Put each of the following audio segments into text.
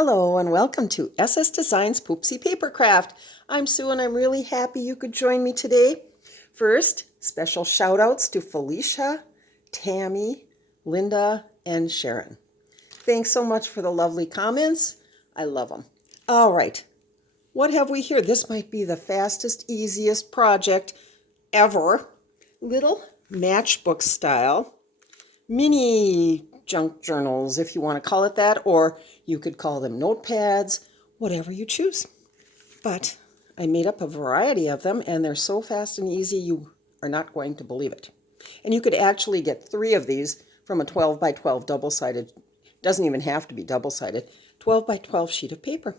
Hello and welcome to SS Designs Poopsie Papercraft. I'm Sue and I'm really happy you could join me today. First, special shout outs to Felicia, Tammy, Linda, and Sharon. Thanks so much for the lovely comments. I love them. All right, what have we here? This might be the fastest, easiest project ever. Little matchbook style mini junk journals, if you want to call it that, or you could call them notepads, whatever you choose. But I made up a variety of them, and they're so fast and easy you are not going to believe it. And you could actually get 3 of these from a 12 by 12 double-sided, doesn't even have to be double-sided, 12 by 12 sheet of paper.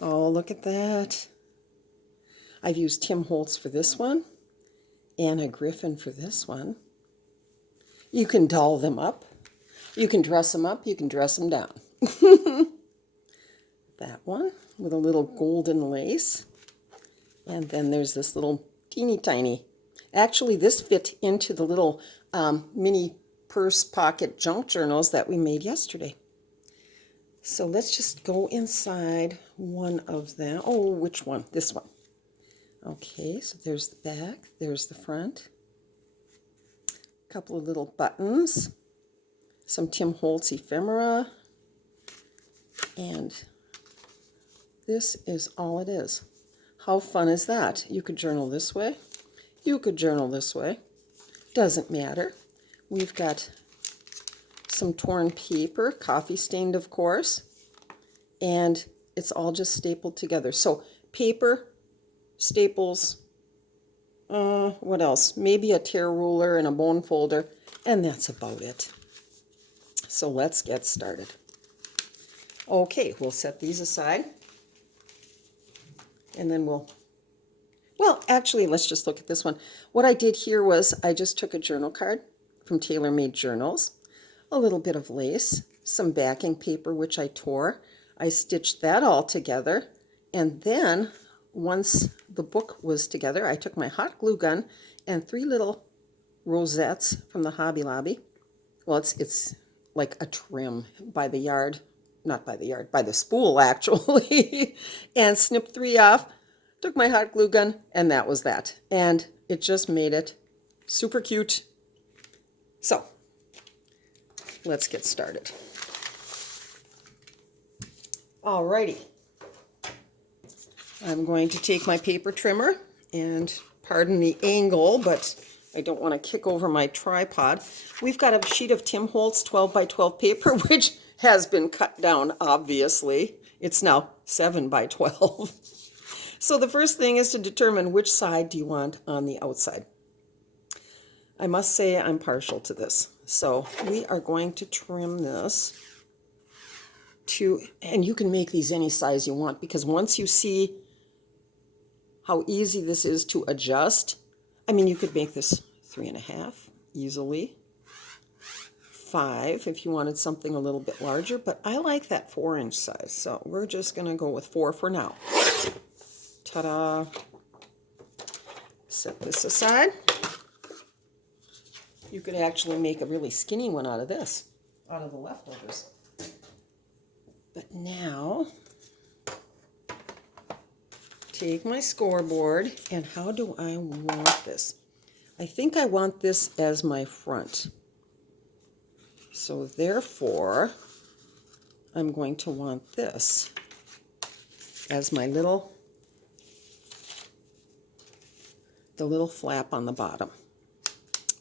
Oh, look at that. I've used Tim Holtz for this one, Anna Griffin for this one. You can doll them up. You can dress them up. You can dress them down. That one with a little golden lace. And then there's this little teeny tiny. Actually, this fit into the little mini purse pocket junk journals that we made yesterday. So let's just go inside one of them. Oh, which one? This one. Okay, so there's the back. There's the front. Couple of little buttons, some Tim Holtz ephemera, and this is all it is. How fun is that? You could journal this way, you could journal this way, doesn't matter. We've got some torn paper, coffee stained of course, and it's all just stapled together. So paper, staples, what else? Maybe a tear ruler and a bone folder, and that's about it. So let's get started. Okay, we'll set these aside. And then well, actually, let's just look at this one. What I did here was I just took a journal card from Tailor Made Journals, a little bit of lace, some backing paper, which I tore. I stitched that all together, and then once the book was together, I took my hot glue gun and 3 little rosettes from the Hobby Lobby. Well, it's like a trim by the yard, not by the yard, by the spool actually, and snipped 3 off, took my hot glue gun, and that was that. And it just made it super cute. So let's get started. Alrighty. I'm going to take my paper trimmer, and pardon the angle, but I don't want to kick over my tripod. We've got a sheet of Tim Holtz 12 by 12 paper, which has been cut down, obviously. It's now 7 by 12. So the first thing is to determine which side do you want on the outside. I must say I'm partial to this. So we are going to trim this to, and you can make these any size you want, because once you see how easy this is to adjust. I mean, you could make this 3.5 easily, 5 if you wanted something a little bit larger, but I like that 4-inch size, so we're just going to go with 4 for now. Ta-da! Set this aside. You could actually make a really skinny one out of this, out of the leftovers. But now, take my scoreboard, and how do I want this? I think I want this as my front. So therefore, I'm going to want this as my the little flap on the bottom.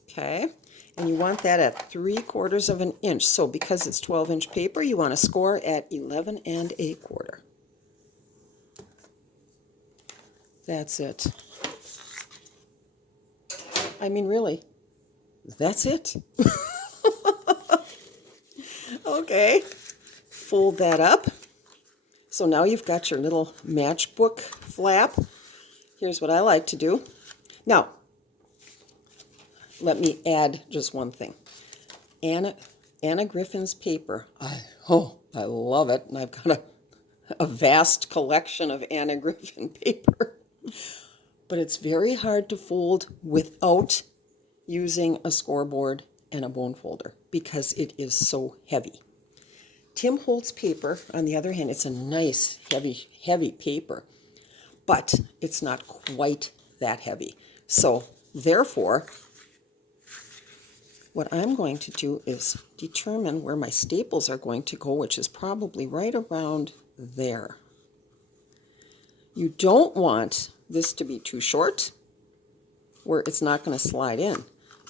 Okay, and you want that at 3/4 of an inch. So because it's 12-inch paper, you want to score at 11 1/4. That's it. I mean, really, that's it. Okay, fold that up. So now you've got your little matchbook flap. Here's what I like to do. Now, let me add just one thing. Anna Griffin's paper. I love it, and I've got a vast collection of Anna Griffin paper. But it's very hard to fold without using a scoreboard and a bone folder because it is so heavy. Tim Holtz paper, on the other hand, it's a nice, heavy paper, but it's not quite that heavy. So therefore, what I'm going to do is determine where my staples are going to go, which is probably right around there. You don't want this to be too short, where it's not going to slide in,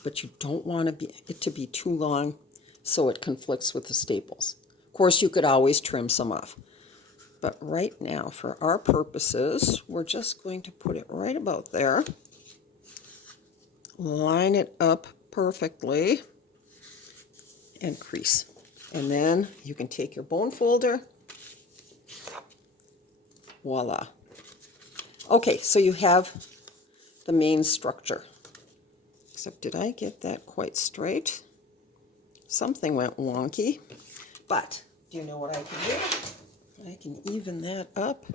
but you don't want it to be too long so it conflicts with the staples. Of course, you could always trim some off. But right now, for our purposes, we're just going to put it right about there. Line it up perfectly and crease. And then you can take your bone folder. Voila. Okay, so you have the main structure. Except, did I get that quite straight? Something went wonky. But do you know what I can do? I can even that up.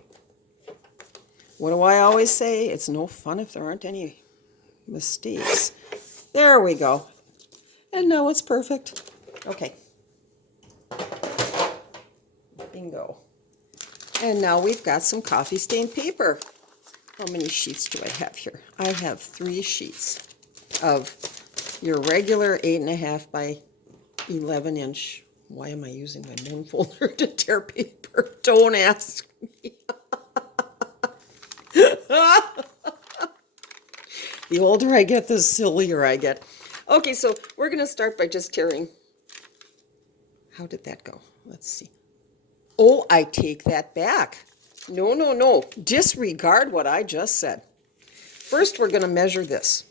What do I always say? It's no fun if there aren't any mistakes. There we go. And now it's perfect. Okay. Bingo. And now we've got some coffee stained paper. How many sheets do I have here? I have 3 sheets of your regular 8.5 by 11 inch. Why am I using my bone folder to tear paper? Don't ask me. The older I get, the sillier I get. Okay, so we're going to start by just tearing. How did that go? Let's see. Oh, I take that back. No, no, no. Disregard what I just said. First, we're going to measure this.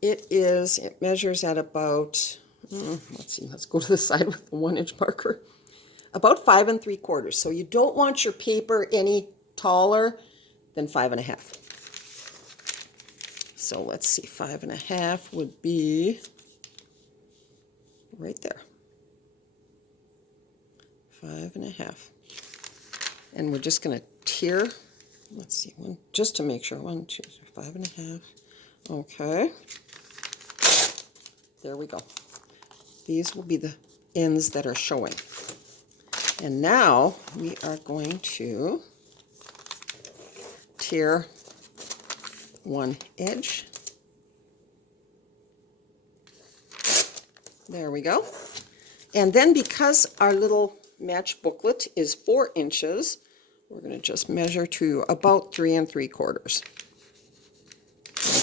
It measures at about, let's see, let's go to the side with the 1-inch marker. About 5 3/4. So you don't want your paper any taller than 5.5. So let's see, 5.5 would be right there. 5.5. And we're just going to tear, let's see, just to make sure, 1, 2, 5.5. Okay. There we go. These will be the ends that are showing. And now we are going to tear one edge. There we go. And then because our little match booklet is 4 inches, we're going to just measure to about 3 3/4.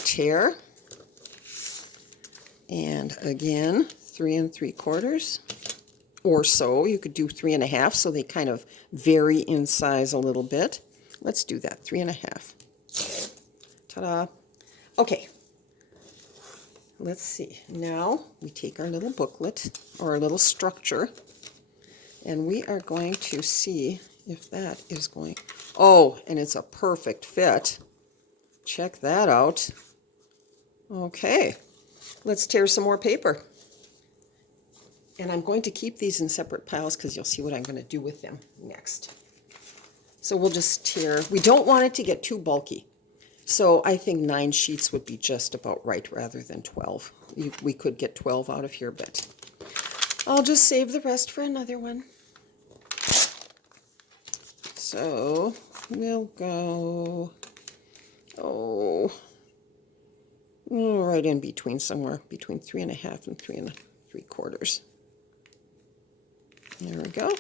Tear. And again, 3 3/4 or so. You could do 3.5, so they kind of vary in size a little bit. Let's do that, 3.5. Ta-da. Okay. Let's see. Now we take our little booklet or our little structure, and we are going to see if that is going. Oh, and it's a perfect fit. Check that out. Okay. Let's tear some more paper. And I'm going to keep these in separate piles because you'll see what I'm going to do with them next. So we'll just tear. We don't want it to get too bulky. So I think 9 sheets would be just about right rather than 12. We could get 12 out of here, but I'll just save the rest for another one. So we'll go, right in between, somewhere between 3.5 and 3 3/4. There we go.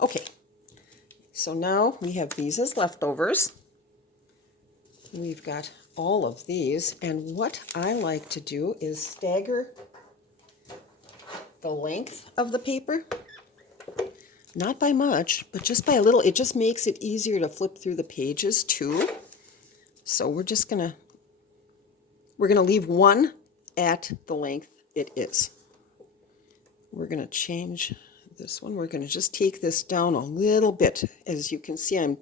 Okay, so now we have these as leftovers. We've got all of these, and what I like to do is stagger the length of the paper. Not by much, but just by a little. It just makes it easier to flip through the pages too. So we're going to leave one at the length it is. We're going to change this one. We're going to just take this down a little bit. As you can see, I'm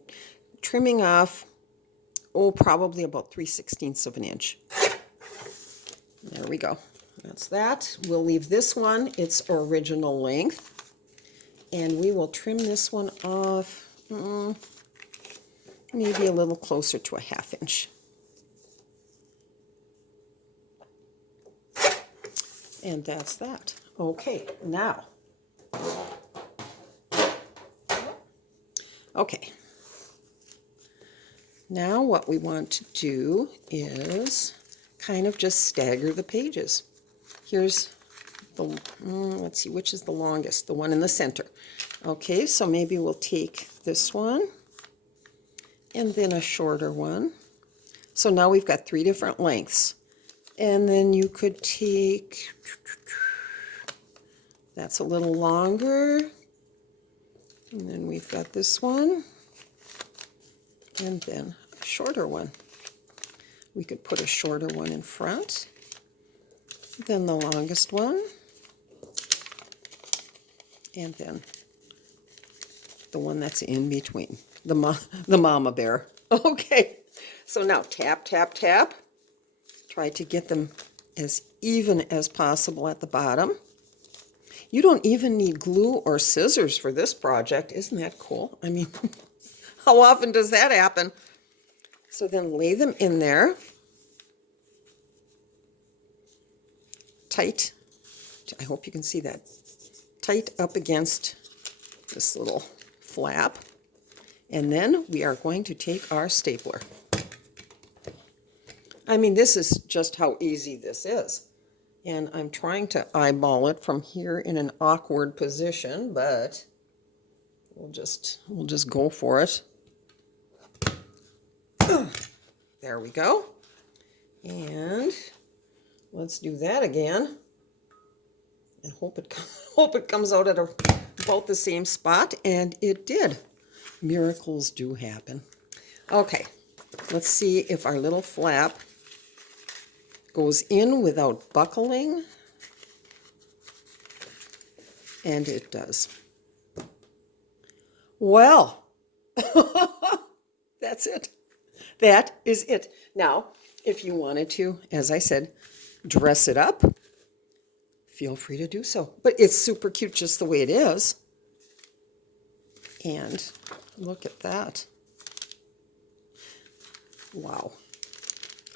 trimming off, probably about 3/16 of an inch. There we go. That's that. We'll leave this one its original length. And we will trim this one off maybe a little closer to a 1/2 inch. And that's that. Okay, now Okay. Now what we want to do is kind of just stagger the pages. Here's the, let's see, which is the longest? The one in the center. Okay, so maybe we'll take this one and then a shorter one. So now we've got 3 different lengths. And then you could take, that's a little longer. And then we've got this one. And then a shorter one. We could put a shorter one in front. Then the longest one. And then the one that's in between. The mama bear. Okay. So now tap, tap, tap. Try to get them as even as possible at the bottom. You don't even need glue or scissors for this project. Isn't that cool? I mean, how often does that happen? So then lay them in there. Tight. I hope you can see that. Tight up against this little flap. And then we are going to take our stapler. I mean, this is just how easy this is. And I'm trying to eyeball it from here in an awkward position, but we'll just go for it. There we go. And let's do that again. And hope it comes out at about the same spot, and it did. Miracles do happen. Okay, let's see if our little flap goes in without buckling, and it does. Well, that's it. That is it. Now, if you wanted to, as I said, dress it up, feel free to do so. But it's super cute just the way it is. And look at that. Wow.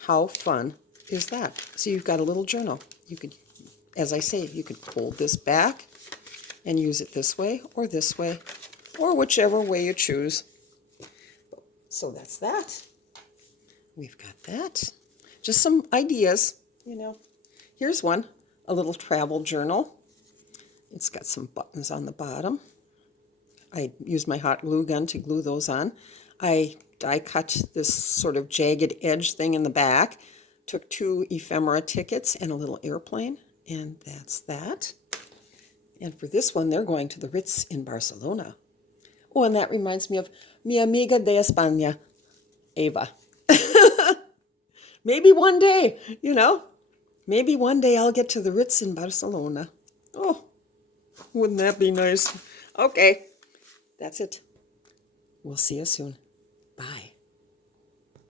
How fun is that? So you've got a little journal. You could, as I say, you could fold this back and use it this way, or whichever way you choose. So that's that. We've got that. Just some ideas, you know. Here's one, a little travel journal. It's got some buttons on the bottom. I used my hot glue gun to glue those on. I die cut this sort of jagged edge thing in the back. Took 2 ephemera tickets and a little airplane, and that's that. And for this one, they're going to the Ritz in Barcelona. Oh, and that reminds me of mi amiga de España, Ava. Maybe one day, you know, maybe one day I'll get to the Ritz in Barcelona. Oh, wouldn't that be nice? Okay, that's it. We'll see you soon. Bye.